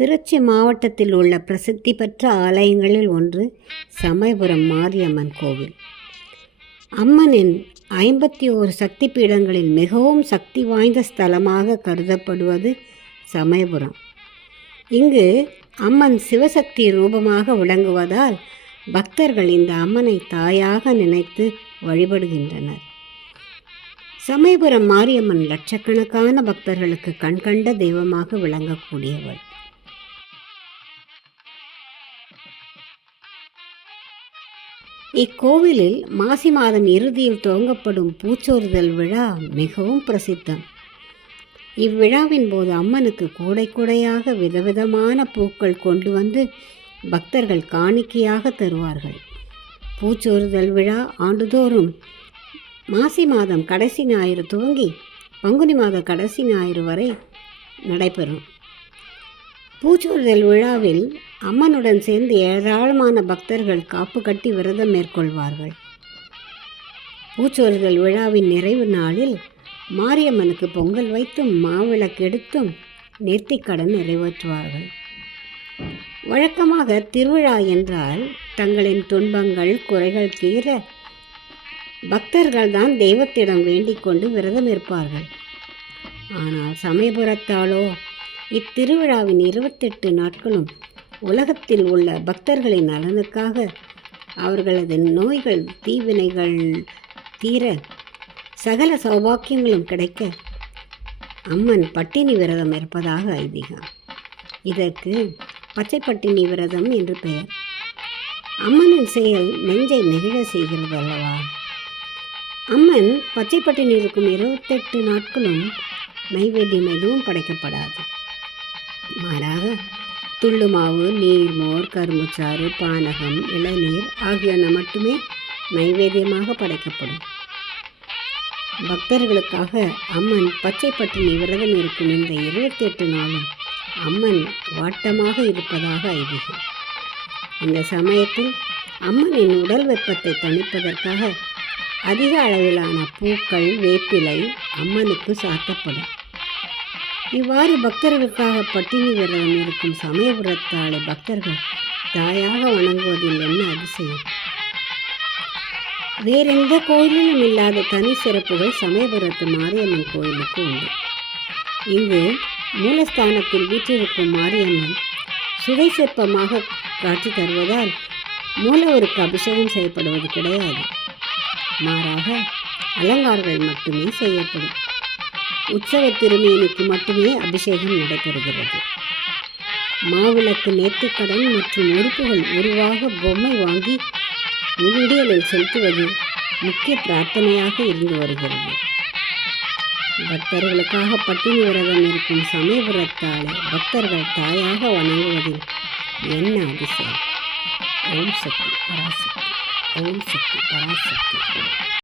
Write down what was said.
திருச்சி மாவட்டத்தில் உள்ள பிரசித்தி பெற்ற ஆலயங்களில் ஒன்று சமயபுரம் மாரியம்மன் கோவில். அம்மனின் ஐம்பத்தி ஓரு சக்தி பீடங்களில் மிகவும் சக்தி வாய்ந்த ஸ்தலமாக கருதப்படுவது சமயபுரம். இங்கு அம்மன் சிவசக்தி ரூபமாக விளங்குவதால் பக்தர்கள் இந்த அம்மனை தாயாக நினைத்து வழிபடுகின்றனர். சமயபுரம் மாரியம்மன் லட்சக்கணக்கான பக்தர்களுக்கு கண்கண்ட தெய்வமாக விளங்கக்கூடியவள். இக்கோவிலில் மாசி மாதம் இறுதியில் துவங்கப்படும் பூச்சோறுதல் விழா மிகவும் பிரசித்தம். இவ்விழாவின் போது அம்மனுக்கு கூடை கூடையாக விதவிதமான பூக்கள் கொண்டு வந்து பக்தர்கள் காணிக்கையாக தருவார்கள். பூச்சோறுதல் விழா ஆண்டுதோறும் மாசி மாதம் கடைசி ஞாயிறு துவங்கி பங்குனி மாத கடைசி ஞாயிறு வரை நடைபெறும். பூச்சூறுதல் விழாவில் அம்மனுடன் சேர்ந்து ஏராளமான பக்தர்கள் காப்பு கட்டி விரதம் மேற்கொள்வார்கள். பூச்சோறுதல் விழாவின் நிறைவு நாளில் மாரியம்மனுக்கு பொங்கல் வைத்தும் மாவிளக்கு எடுத்தும் நேர்த்திக்கடன் நிறைவேற்றுவார்கள். வழக்கமாக திருவிழா என்றால் தங்களின் துன்பங்கள் குறைகள் தீர பக்தர்கள் தான் தெய்வத்திடம் வேண்டிக் கொண்டு விரதம் இருப்பார்கள். ஆனால் சமயபுரத்தாலோ இத்திருவிழாவின் இருபத்தெட்டு நாட்களும் உலகத்தில் உள்ள பக்தர்களின் நலனுக்காக அவர்களது நோய்கள் தீவினைகள் தீர சகல சௌபாக்கியங்களும் கிடைக்க அம்மன் பட்டினி விரதம் இருப்பதாக ஐதீகம். இதற்கு பச்சை பட்டினி விரதம் என்று பெயர். அம்மனின் செயல் நெஞ்சை நெகிழ செய்கிறது அல்லவா? அம்மன் பச்சை பட்டினி இருக்கும் இருபத்தெட்டு நாட்களும் நைவேத்தியம் எதுவும் படைக்கப்படாது. மாறாக துள்ளு மாவு நீர்மோர் கரும்புச்சாறு பானகம் இளநீர் ஆகியன மட்டுமே நைவேத்தியமாக படைக்கப்படும். பக்தர்களுக்காக அம்மன் பச்சை பட்டினி விரதம் இருக்கும் இந்த இருபத்தி எட்டு நாளும் அம்மன் வாட்டமாக இருப்பதாக ஐதீகம். இந்த சமயத்தில் அம்மனின் உடல் வெப்பத்தை தணிப்பதற்காக அதிக அளவிலான பூக்கள் வேப்பிலை அம்மனுக்கு சாத்தப்படும். இவ்வாறு பக்தர்களுக்காக பட்டினி விரதம் இருக்கும் சமயபுரத்தாலே பக்தர்கள் தாயாக வணங்குவதில் என்ன அதிசயம்? வேறெந்த கோயிலிலும் இல்லாத தனி சிறப்புகள் சமயபுரத்து மாரியம்மன் கோயிலுக்கு உண்டு. இங்கு மூலஸ்தானத்தில் வீற்றிருக்கும் மாரியம்மன் சுவை சிற்பமாக காட்சி தருவதால் மூலவருக்கு அபிஷேகம் செய்யப்படுவது கிடையாது. மாறாக அலங்காரங்கள் மட்டுமே செய்யப்படும். உற்சவ திருமேனிக்கு மட்டுமே அபிஷேகம் நடைபெறுகிறது. மாவிளக்கு நேர்த்திக்கடன் மற்றும் உறுப்புகள் உருவாக பொம்மை வாங்கி உண்டியலில் செலுத்துவது முக்கிய பிரார்த்தனையாக இருந்து வருகிறது. பக்தர்களுக்காக பட்டினி விரதம் இருக்கும் சமயபுரத்தால் பக்தர்கள் தாயாக வணங்குவதில் என்ன அதிசயம்? ஓம் சக்தி பராசக்தி ஓம் சக்தி பராசக்தி.